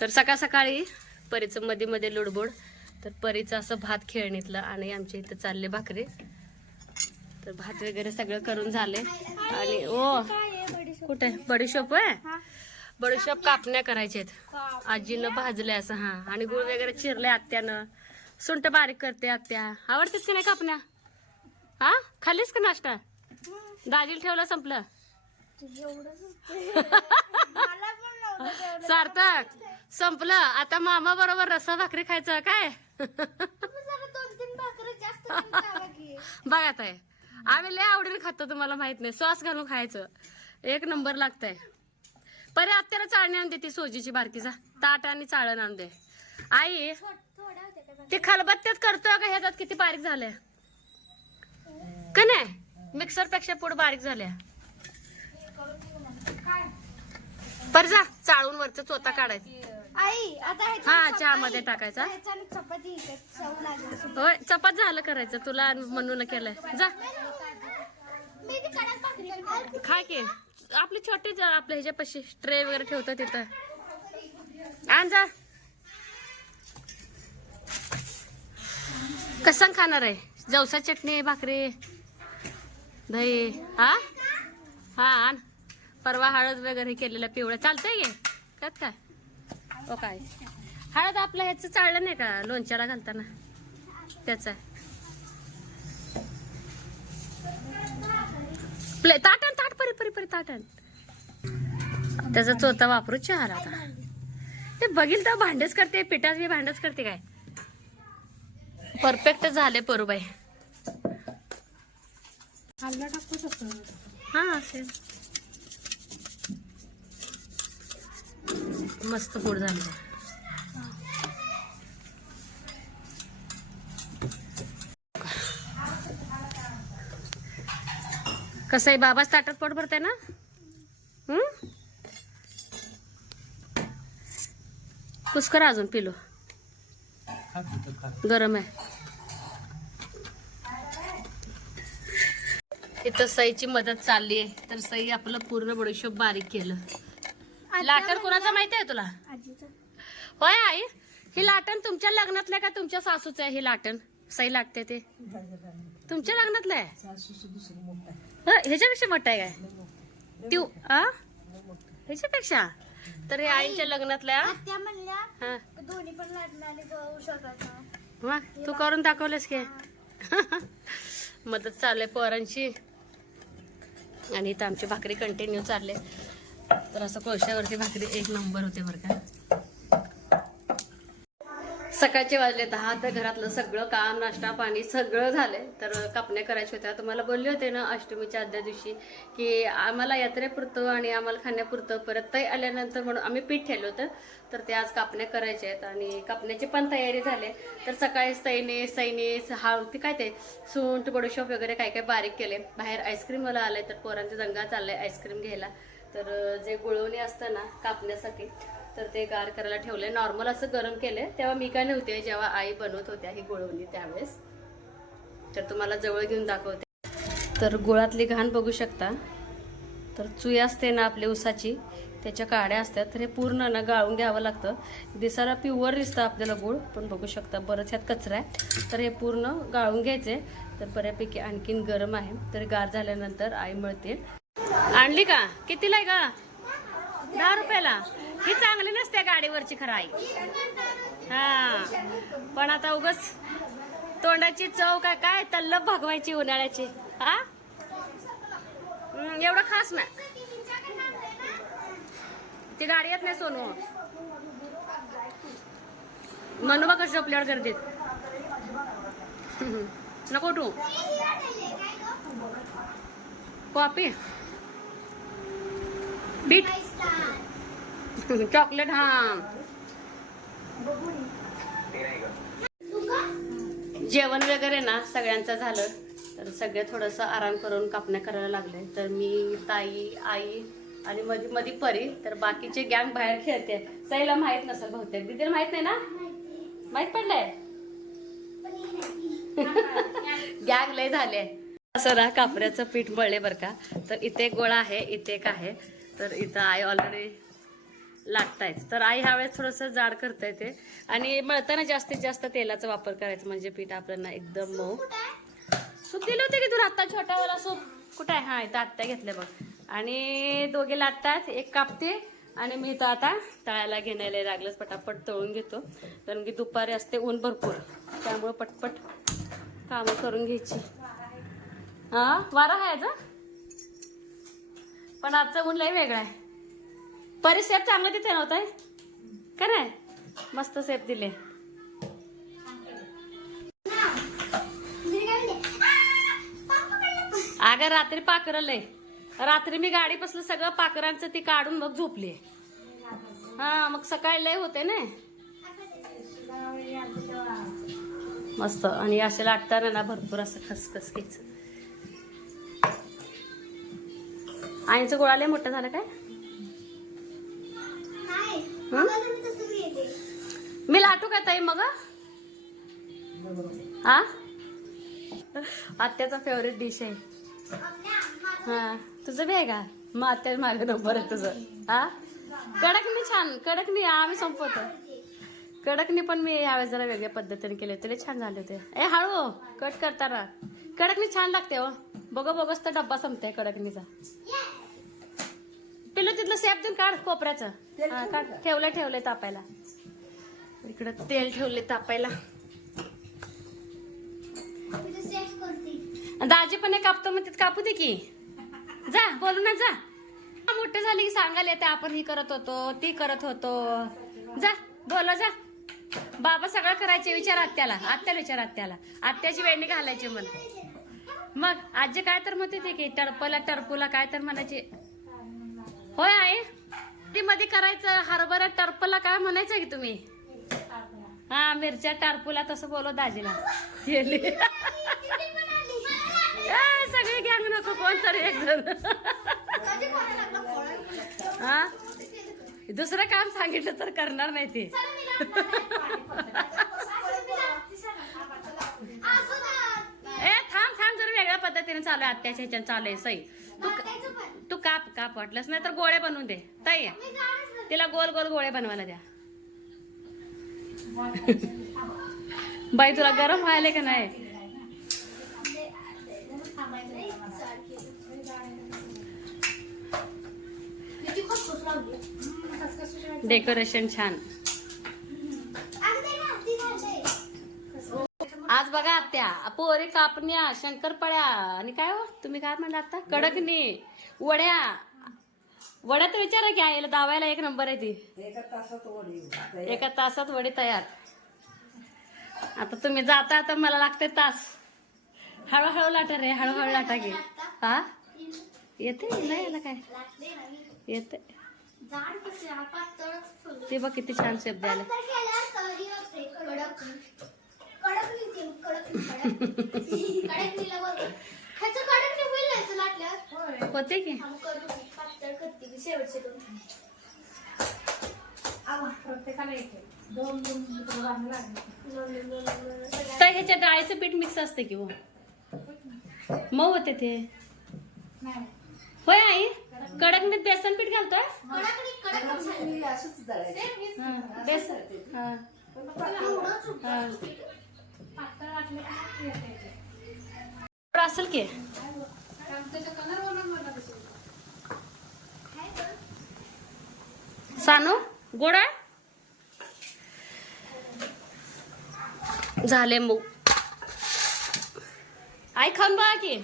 तर सकाळ सकाळी परीचं मध्ये मध्ये लुडबुड तर परीचं असं भात खेळणीतलं आणि आमच्या इथं चालले भाकरी. तर भात वगैरे सगळं करून झाले. आणि ओ कुठे बडीशोप आहे बडीशोप कापण्या करायचे आजीनं भाजले असं हा. आणि गुळ वगैरे चिरले आत्यानं. सुंट बारीक करते आत्या. आवडतेच की नाही कापण्या? हा? खाल्लीस का नाश्ता? दाजील ठेवला संपलं? सार्थक! संपलं. आता मामा बरोबर रस्सा भाकरी खायचं काय? बघा हे. आम्ही लय आवडीने खातो तुम्हाला माहीत नाही. सॉस घालून खायचं. एक नंबर लागतंय. परे आत्याला चाळणी आणून दे ती सोजीची बारकीचा ताट आणि चाळण आणून दे. आई ते खलबत्त्यात करतोय का? ह्याच्यात किती बारीक झाल्या? का नाही? मिक्सरपेक्षा पुढे बारीक झाल्या. पर जा चाळून वरच चोता काढायचा. आई आता हा चहामध्ये टाकायचा. चपाती होय चपात झालं करायचं तुला म्हणून केलंय. जा. खाय की. आपली छोटी जा आपल्या ह्याच्यापाशी ट्रे वगैरे ठेवतो तिथं. आण जा. कसं खाणार आहे? जवसा चटणी भाकरी दही हा? हा आण. परवा हळद वगैरे केलेलं पिवळं चालतंय गे त्यात काय? ओ काय? हळद आपलं ह्याचं चाललं नाही का? लोणच्याला घालताना. त्याच. प्ले ताटण ताट परी परी परी ताटण त्याचा चोथा वापरू चहाला आता. ते बघील तर भांडेच करते पिठात बी भांडच करते काय? परफेक्ट झाले परूबाई. हा असेल. मस्त पोट झालं. कसं आहे बाबाच ताटात पोट भरते ना? हम्म कुस्कर अजून पिलो. गरम आहे. इथं सईची मदत चालली आहे. तर सई आपलं पूर्ण बडोशोप बारीक केलं. लाटण कोणाचं माहिती आहे तुला? होय आई? ही लाटण तुमच्या लग्नातलं का तुमच्या सासूचं आहे ही लाटण? सई लागते ते. तुमच्या लग्नातलं आहे? हं, ह्याच्यापेक्षा मोठं आहे काय? त्यो आ? ह्याच्यापेक्षा? तर हे आईच्या लग्नातल्या मग तू करून दाखवलंस की. मदत चालू आहे पोरांची. आणि इथं आमची भाकरी कंटिन्यू चालले तर असं कोळशावरती भाकरी एक नंबर होते बरं का. सकाळचे वाजले दहा तर घरातलं सगळं काम नाश्ता पाणी सगळं झालंय. तर कापण्या करायच्या होत्या. तुम्हाला बोलले होते ना अष्टमीच्या आदल्या दिवशी की आम्हाला यात्रेपुरतं आणि आम्हाला खाण्यापुरतं. परत ताई आल्यानंतर म्हणून आम्ही पीठ ठेवलं होतं. तर ते आज कापण्या करायच्या आहेत आणि कापण्याची पण तयारी झाली. तर सकाळी सैने सैने हळदी काय ते सुंठ बडोशॉप वगैरे काय काय बारीक केले. बाहेर आईस्क्रीम मला आलंय तर पोरांचा दंगा चाललाय आईस्क्रीम घ्यायला. तर जे गुळवणी असतं ना कापण्यासाठी तर ते गार करायला ठेवले नॉर्मल असं गरम केले तेव्हा मी काय नव्हते जेव्हा आई बनवत होत्या ही गुळवणी त्यावेळेस. तर तुम्हाला जवळ घेऊन दाखवते. तर गुळातली घाण बघू शकता. तर चुई असते ना आपली उसाची त्याच्या काड्या असतात. तर हे पूर्ण ना गाळून घ्यावं लागतं. दिसायला प्युअर दिसतं आपल्याला गुळ पण बघू शकता बरंच ह्यात कचरा आहे. तर हे पूर्ण गाळून घ्यायचे. तर बऱ्यापैकी आणखीन गरम आहे. तर गार झाल्यानंतर आई मिळतील. आणली का? कितीला आहे का दहा रुपयाला? ही चांगली नसते गाडीवरची खरं आई हा. पण आता उगच तोंडाची चव काय काय तल्लब भागवायची उन्हाळ्याची. हा? एवढं खास ना ती गाडी येत नाही सोनू. मनोबा कशी झोपल्यावर गर्दीत. नको तू कॉपी बीट. चॉकलेट हा. जेवण वगैरे ना सगळ्यांचं झालं. तर सगळे थोडंसं आराम करून कापण्या करायला लागले. तर मी ताई आई आणि मध्ये मध्ये परी तर बाकीचे गँग बाहेर खेळते. साईला माहीत नसेल बहुतेक. दिदीला माहीत नाही ना? माहीत पडलंय? गॅग लय झाले. असं ना कापऱ्याचं पीठ मळले बरं का? तर इथे एक गोळा आहे इथे एक आहे. तर इथं आई ऑलरेडी लाटतायत. तर आई ह्यावेळेस थोडंसं जाड करता येते आणि मळताना जास्तीत जास्त तेलाचा वापर करायचा म्हणजे पीठ आपल्याला एकदम मऊ. सूप दिले होते की तू आत्ता? छोटावाला सूप. कुठं आहे? हा इथं आत्ता घेतलं बघ. आणि दोघे लाटतात एक कापते आणि मी इथं आता तळायला घेण्याला लागलंच. पटापट तळून घेतो. कारण की दुपारी असते ऊन भरपूर. त्यामुळे पटपट कामं करून घ्यायची. हा वारा आहे हं? पण आजचं ऊन लय वेगळं आहे. परी सेप चांगलं तिथे नव्हतं का नाही मस्त सेप दिले. अगं रात्री पाखरलंय रात्री मी गाडी बसलं सगळं पाकरांचं ती काढून मग झोपली हा मग सकाळी लय होते ना. मस्त. आणि असे लाटताना ना भरपूर असं खसखस घ्यायचं. आईचं गोळा लय मोठं झालं काय. मी लाटू का ताई मग? हा? आत्याचा फेवरेट डिश आहे. हा तुझं बी आहे का? मग आत्या मागे नंबर आहे तुझं. हा? कडकनी छान कडकनी आम्ही संपवतो. कडकनी पण मी यावेळेस जरा वेगळ्या पद्धतीने केले होते छान झाले होते. ए हळू कट करताना. कडकनी छान लागते हो. बघ बघच तर डब्बा संपते कडकनीचा पिलू तिथलं सेफ देऊन काढ कोपऱ्याचं. हा, काढ. ठेवलंय ठेवलंय तापायला. इकडं तेल ठेवले तापायला. दाजी पण एक कापतो मग तिथं कापू दे की. जा बोलू ना जा. मोठे झाले की सांगायला येते आपण ही करत होतो ती करत होतो. जा बोला जा. बाबा सगळं करायचे विचार आत्याला. आत्याला विचार आत्याला. आत्याची वेणी घालायची म्हण मग आजी काय तर म्हणते ते की टरपला टरपूला काय तर म्हणायचे होय आहे ती मध्ये करायचं हरभरा टर्पला काय म्हणायचं की तुम्ही? हा मिरच्या टारपूला तसं बोलो दाजीला. सगळे गँग नको कोणतरी एक जण. हा? दुसरं काम सांगितलं तर करणार नाही ते. ए थांब थांब जर वेगळ्या पद्धतीने चालू आहे आत्याच्या ह्याच्यानं चालू आहे सई. तू काप काप वाटलंच नाही तर गोळे बनवून दे. ताई. तिला गोल गोल गोळे बनवायला द्या. बाई तुला गरम व्हायला का नाही. डेकोरेशन छान अगं ते ना, ती झालंय. आज बघा आत्या पोरे कापण्या शंकरपळ्या आणि काय हो? तुम्ही काय म्हणला आता? कडकणी वड्या. वड्या तर विचारा की आईला दावायला एक नंबर आहे ती. एका तासात वडी तयार. आता तुम्ही जाता तर मला लागते तास. हळूहळू लाटा रे हळूहळू लाटा घे हा? येते? नाही याला काय. येते. ते बघ किती छान शेप द्यायला पातळ केल्यावर तळी होते, कडकनी की तर ह्याच्या डाळीचं पीठ मिक्स असते की हो? मऊ होते ते. होय आई? कडकनीत बेसन पीठ घालतोय? कडकनी. हा, बेसन असेल की? सानू गोडा झाले मग आई खाऊन बघा की.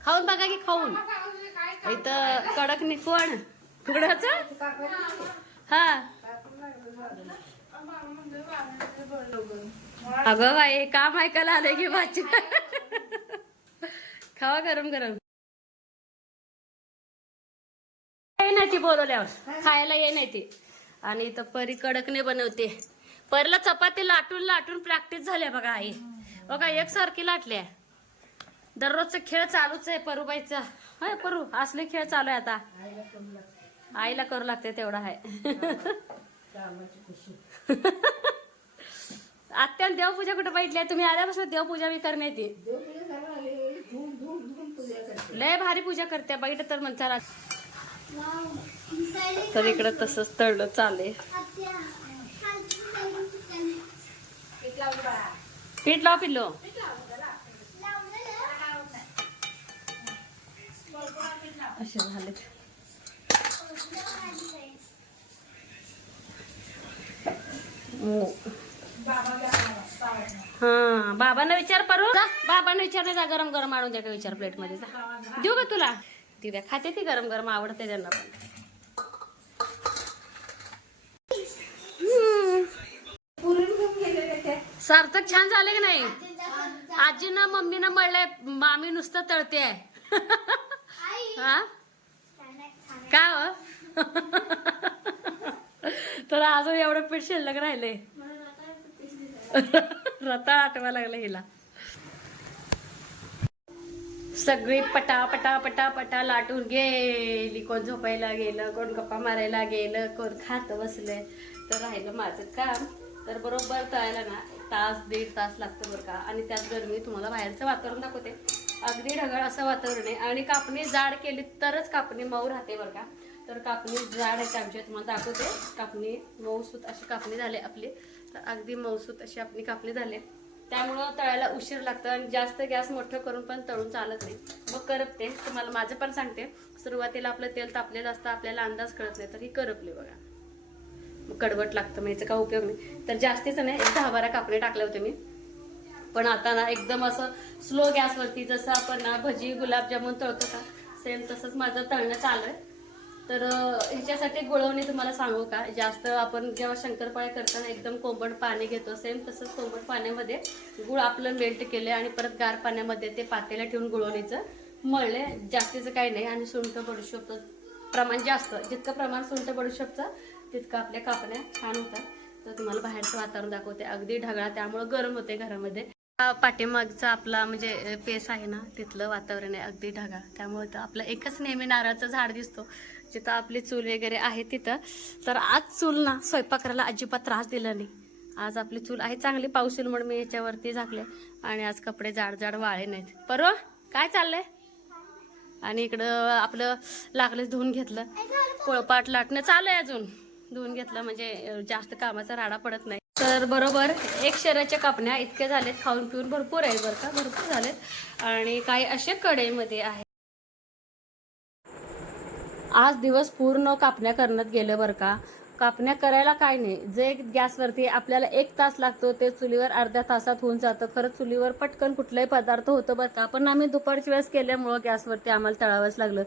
खाऊन बघा की खाऊन. इथं कडक नाही कोण हा. अगं बाई काम ऐकायला आलंय की भाजी खावा गरम गरम. नाही ती बोलवल्यावर. खायला ये नाही ती. आणि इथं परी कडकने बनवते. परीला चपाती लाटून लाटून प्रॅक्टिस झाली बघा आई. बघा एकसारखी लाटल्या. दररोजचा खेळ चालूच आहे परूबाईचा. होय परू असले खेळ चालू आहे आता. आईला करू लागते तेवढा आहे. आत्यान देवपूजा कुठे बैठली तुम्ही आल्यापासून देवपूजा मी करण्यात लय भारी पूजा करते बैठ तर म्हणता वाव. दिसायला तर इकडं तसंच तळलं चालले आत्या. पीठ लाव पिल्लो? असे झाले. हा बाबांना विचार करू बाबांना विचार नाही जा गरम गरम आणून द्या का विचार प्लेटमध्ये. जा. देऊ का तुला? ती द्या खाते ती गरम गरम आवडते त्यांना पण. सार्थक छान झाले की नाही? आजी ना आजीनं मम्मीनं मळलंय मामी नुसतं तळते. हा? काय आहे, का हो? तर अजून एवढं पीठ शिल्लक राहिले रता रताळ आठवा लागला हिला. सगळी पटा पटा पटा पटा लाटून गेली. कोण झोपायला गेलं कोण गप्पा मारायला गेलं कोण खात बसले. तर राहिलं माझं काम. तर बरोबर तळायला ना तास दीड तास लागतो बरं का. आणि त्यात गरमी तुम्हाला बाहेरचं वातावरण दाखवते. अगदी ढगाळ असं वातावरण आहे. आणि कापणी जाड केली तरच कापणी मऊ राहते बरं का. तर कापणी जाड आहे आमच्या तुम्हाला दाखवते. कापणी मऊसूत अशी कापणी झाली आपली. तर अगदी मऊसूत अशी आपली कापली झाली. त्यामुळं तळायला उशीर लागतं आणि जास्त गॅस मोठं करून पण तळून चालत नाही. मग करपते. तुम्हाला माझं पण सांगते. सुरुवातीला आपलं तेल तापलेलं असतं आपल्याला अंदाज कळत नाही तर ही करपली बघा. मग कडवट लागतं मग याचा काय उपयोग नाही. तर जास्तीच नाही एक दहा बारा कापडे टाकले होते मी. पण आता ना एकदम असं स्लो गॅसवरती जसं आपण ना भजी गुलाबजामुन तळतो का सेम तसंच माझं तळणं चालू आहे. तर ह्याच्यासाठी गुळवणी तुम्हाला सांगू का? जास्त आपण जेव्हा शंकरपाळे करताना एकदम कोंबड पाणी घेतो सेम तसंच कोंबड पाण्यामध्ये गुळ आपलं मेल्ट केले आणि परत गार पाण्यामध्ये ते पातेला ठेवून गुळवणीचं मळले जास्तीचं काही नाही आणि सुंठ शकतो. प्रमाण जास्त. जितकं प्रमाण सुंठ शकतं तितकं आपल्या कापण्या छान होतात. तर तुम्हाला बाहेरचं वातावरण दाखवते. अगदी ढगाळ त्यामुळं गरम होते घरामध्ये. पाठीमागचा आपला म्हणजे पेस आहे ना तिथलं वातावरण आहे अगदी ढगाळ. त्यामुळे तर आपलं एकच नेहमी नारळाचं झाड दिसतो. जिथं आपली चूल वगैरे आहे तिथं. तर आज चूल ना स्वयंपाक करायला अजिबात त्रास दिला नाही. आज आपली चूल आहे चांगली पाऊस येईल म्हणून मी याच्यावरती झाकले. आणि आज कपडे जाड जाड वाळे नाहीत. परवा काय चाललंय? आणि इकडं आपलं लागलेच धुवून घेतलं. पोळपाट लाटणं चालू आहे अजून. धुवून घेतलं म्हणजे जास्त कामाचा राडा पडत नाही. तर बरोबर एक शहराच्या कापण्या इतक्या झालेत खाऊन पिऊन भरपूर आहे बरं का? भरपूर झालेत. आणि काही असे कढईमध्ये आहे. आज दिवस पूर्ण कापण्या करण्यात गेलं बरं का? कापण्या करायला काय नाही. जे गॅसवरती आपल्याला एक तास लागतो ते चुलीवर अर्ध्या तासात होऊन जातं. खरं चुलीवर पटकन कुठलाही पदार्थ होतं बरं का. पण आम्ही दुपारच्या वेळेस केल्यामुळं गॅसवरती आम्हाला तळावंच लागलं.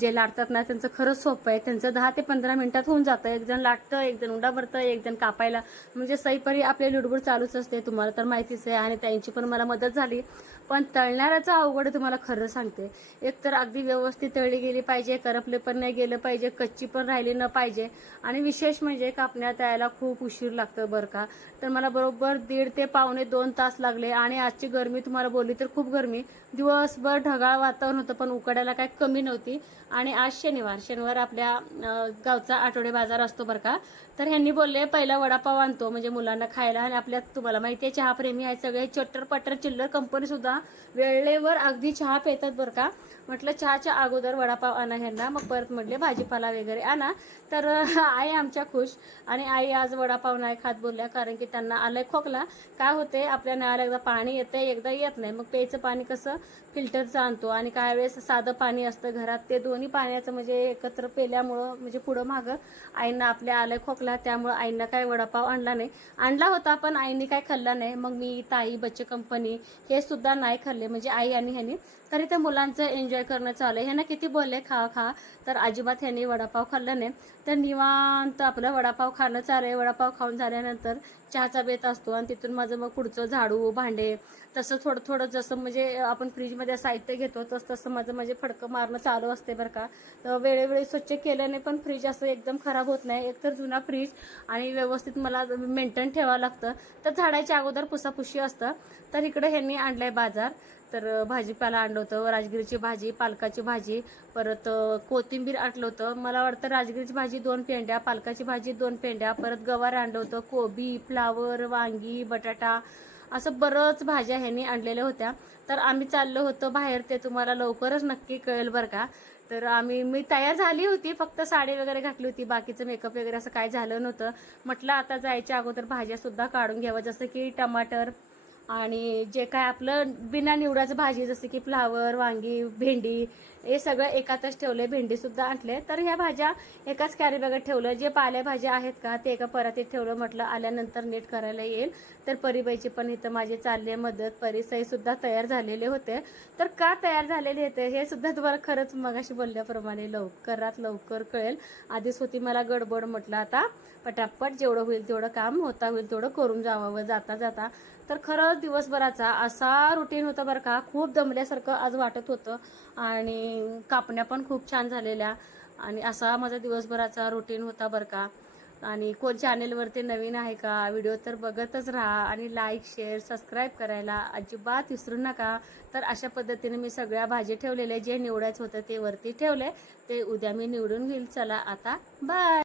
जे लाटतात ना त्यांचं खरंच सोपं आहे. त्यांचं दहा ते पंधरा मिनिटात होऊन जातं. एक जण लाटतं एक जण उंडा भरतं एक जण कापायला. म्हणजे सईपरी आपली लुडबुड चालूच असते तुम्हाला तर माहितीच आहे. आणि त्यांची पण मला मदत झाली. पण तळणाऱ्याचं अवघड तुम्हाला खरं सांगते. एक तर अगदी व्यवस्थित तळली गेली पाहिजे करपले पण नाही गेलं पाहिजे कच्ची पण राहिली न पाहिजे. आणि विशेष म्हणजे कापण्या तळायला खूप उशीर लागतं बरं का. तर मला बरोबर दीड ते पावणे दोन तास लागले आणि आजची गरमी तुम्हाला बोलली तर खूप गरमी. दिवसभर ढगाळ वातावरण होतं पण उकडायला काय कमी नव्हती. आणि आज शनिवार शनिवार आपल्या गावचा आठवडे बाजार असतो बरं का. तर ह्यांनी बोलले पहिला वडापाव आणतो म्हणजे मुलांना खायला आणि आपल्यात तुम्हाला माहिती आहे चहा प्रेमी सगळे चट्टर पट्टर चिल्लर कंपनी सुद्धा वेळेवर अगदी चहा पितात बरं का? म्हटलं चहाच्या अगोदर वडापाव आणा ह्यांना मग परत म्हटले भाजीपाला वगैरे आणा. तर आई आमच्या खुश आणि आई आज वडापाव नाही खात बोलल्या कारण की त्यांना आलंय खोकला. काय होते आपल्या नळाला एकदा पाणी येतंय एकदा येत नाही. मग प्यायचं पाणी कसं? फिल्टरचं आणतो. आणि काय वेळेस साधं पाणी असतं घरात ते दोन्ही पाण्याचं म्हणजे एकत्र पेल्यामुळं म्हणजे पुढं मागं आईंना आपल्या आलंय खोकला त्यामुळं आईंना काय वडापाव आणला नाही. आणला होता पण आईने काय खाल्ला नाही. मग मी ताई बच्चे कंपनी हे सुद्धा नाही खाल्ले म्हणजे आई आणि ह्यानी. तरी त्या मुलांचं एन्जॉय करणं चालू आहे. ह्यांना किती बोलले खा खा. तर अजिबात ह्यांनी वडापाव खाल्ला नाही. तर निवांत आपलं वडापाव खाणं चालू आहे. वडापाव खाऊन झाल्यानंतर चहाचा बेत असतो आणि तिथून माझं मग पुढचं झाडू भांडे तसं थोडं थोडं जसं म्हणजे आपण फ्रीजमध्ये साहित्य घेतो तसं तसं माझं म्हणजे फडकं मारणं चालू असते बरं का. तर वेळोवेळी स्वच्छ केल्याने पण फ्रीज असं एकदम खराब होत नाही. एकतर जुना फ्रीज आणि व्यवस्थित मला मेंटेन ठेवावं लागतं. तर झाडाच्या अगोदर पुसापुशी असतं. तर इकडं ह्यांनी आहे बाजार. तर भाजीपाला आणलं होतं राजगिरीची भाजी पालकाची भाजी परत कोथिंबीर आणलं होतं. मला वाटतं राजगिरीची भाजी दोन पेंड्या पालकाची भाजी दोन पेंड्या परत गवार आणलं होतं कोबी फ्लावर वांगी बटाटा असं बरंच भाज्या ह्यांनी आणलेल्या होत्या. तर आम्ही चाललो होतो बाहेर ते तुम्हाला लवकरच नक्की कळेल बरं का. तर आम्ही मी तयार झाली होती फक्त साडी वगैरे घातली होती बाकीचं मेकअप वगैरे असं काय झालं नव्हतं. म्हटलं आता जायच्या अगोदर भाज्या सुद्धा काढून घ्यावं जसं की टमाटर आणि जे काय आपलं बिना निवडाचं भाजी जसं की फ्लावर वांगी भेंडी हे सगळं एकातच ठेवले भेंडी सुद्धा आणले तर ह्या भाज्या एकाच कॅरी बॅगात ठेवलं. जे पालेभाज्या आहेत का ते एका परातीत ठेवलं म्हटलं आल्यानंतर नीट करायला येईल. तर परीबाईचे पण इथं माझी चालली मदत. परिसई सुद्धा तयार झालेले होते. तर का तयार झालेले होते हे सुद्धा तुम्हाला खरंच मगाशी बोलल्याप्रमाणे लवकरात लवकर कळेल. आधीच होती मला गडबड म्हटलं आता. पटापट जेवढं होईल तेवढं काम होता होईल तेवढं करून जावावं जाता जाता. तर खरंच दिवसभराचा असा रुटीन होता बरं का. खूप दमल्यासारखं आज वाटत होतं आणि कापण्या पण खूप छान झालेल्या आणि असा माझा दिवसभराचा रुटीन होता बरं का. आणि कोण चॅनेलवरती नवीन आहे का व्हिडिओ तर बघतच राहा आणि लाईक शेअर सबस्क्राईब करायला अजिबात विसरू नका. तर अशा पद्धतीने मी सगळ्या भाजी ठेवलेल्या जे निवडायचं होतं ते वरती ठेवले. ते उद्या मी निवडून घेईल. चला आता बाय